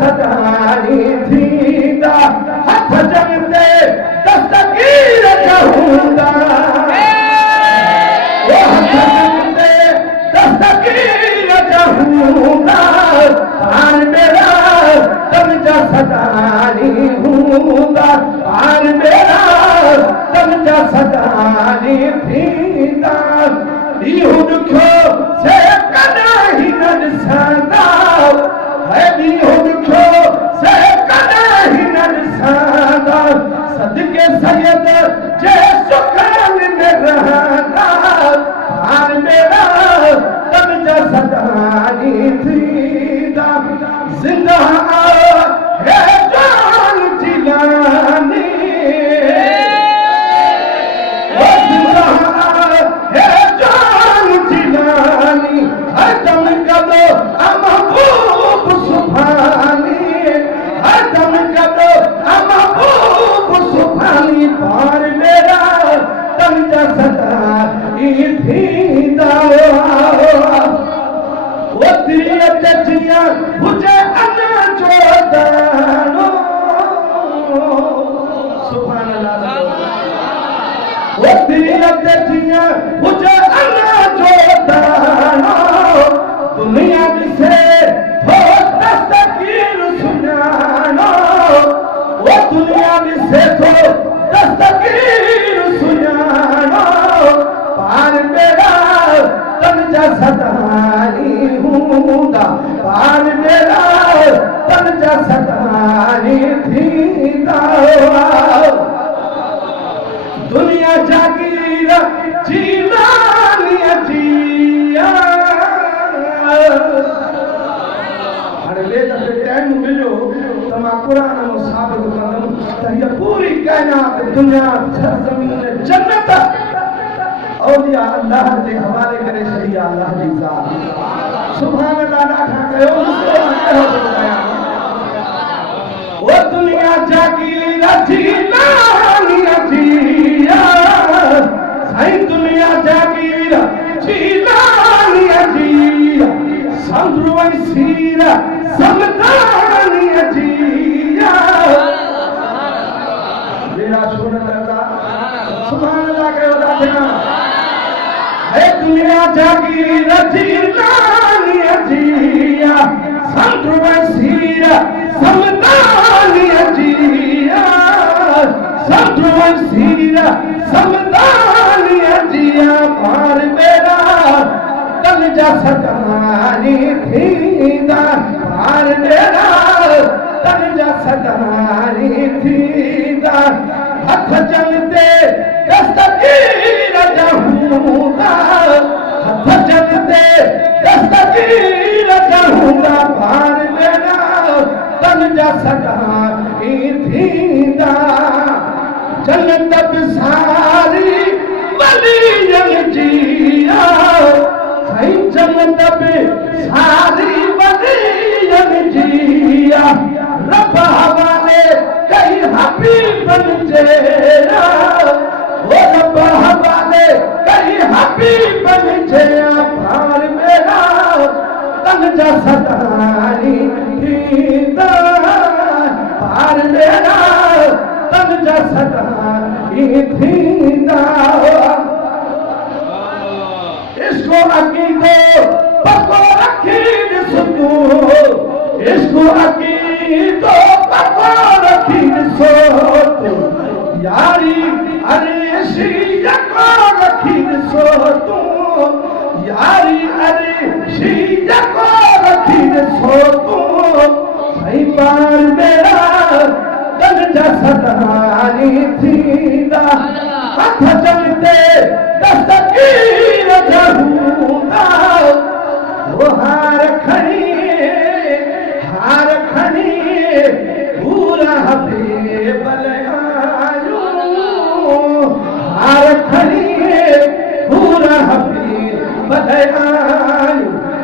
सदानी थींदा हथ जमते दस्तगीर कहूंदा वो हथ जमते दस्तगीर कहूंदा पार मेरा तमजा सदानी हूंदा पार मेरा तमजा सदानी थींदा इहो ॾुखियो से कॾहिं न ॾिसंदा इहो ॾुखियो से कॾहिं न ॾिसंदा सदके सैयद जे सुखनि में रहंदा पार मेरा तमजा सदानी थींदा ज़िंदा है जान जिलानी हरदम कदो महबूब सुभानी हरदम कदो महबूब सुभानी पार मेरा तमजा सदानी थींदा वो दिया चचिया मुझे अना जो दानो सुभान अल्लाह वो दिया चचिया मुझे अना जो दानो दुनिया से हो दस्तगीर सुनानो वो दुनिया से हो दस्तगीर सुनानो पार मेरा तमजा सदानी हूंदा पार मेरा तमजा सदानी थींदा दुनिया जागीर जीलानी जिया अरे टाइम मिलो तो मां कुरान में साबित कंदम त ये पूरी कायनात दुनिया सरजमीन जन्नत औलिया अल्लाह के हवाले करे सही अल्लाह जी ज़ात सुभान अल्लाह ॾाढा कयो वो दुनिया जागी रजीलानी जिया साईं दुनिया जागी रजीलानी जिया संद्रुवन सीरा समदानी जिया मेरा छोड़ लगा सुभान अल्लाह के वदाना है दुनिया जागी रजीलानी जिया संद्रुवन सीरा समदानी जिया संद्रुवन सीरा समदानी जिया पार मेरा तमजा सदानी थींदा पार मेरा तमजा सदानी थींदा हथ जमते दस्तगीर कहूंदा हथ जमते दस्तगीर कहूंदा पार मेरा तमजा सदानी थींदा जन्नत सारी वलियन जिया साईं जन्नत सारी वलियन जिया रब हवाले कई हबीबन जेरा वो रब हवाले कई हबीबन जेरा पार मेरा तमजा सदानी थींदा पार मेरा तमजा सदानी थींदा इसको अकीदो पको रखी ॾिसो इसको अकीदो पको रखी ॾिसो यारी अरे शीया को रखी ॾिसो तू यारी अरे शीया को रखी ॾिसो तू सही पार मेरा तमजा सदानी थींदा हथ जमते दस्तगीर कहूंदा वो हार खणी पूरा हबीब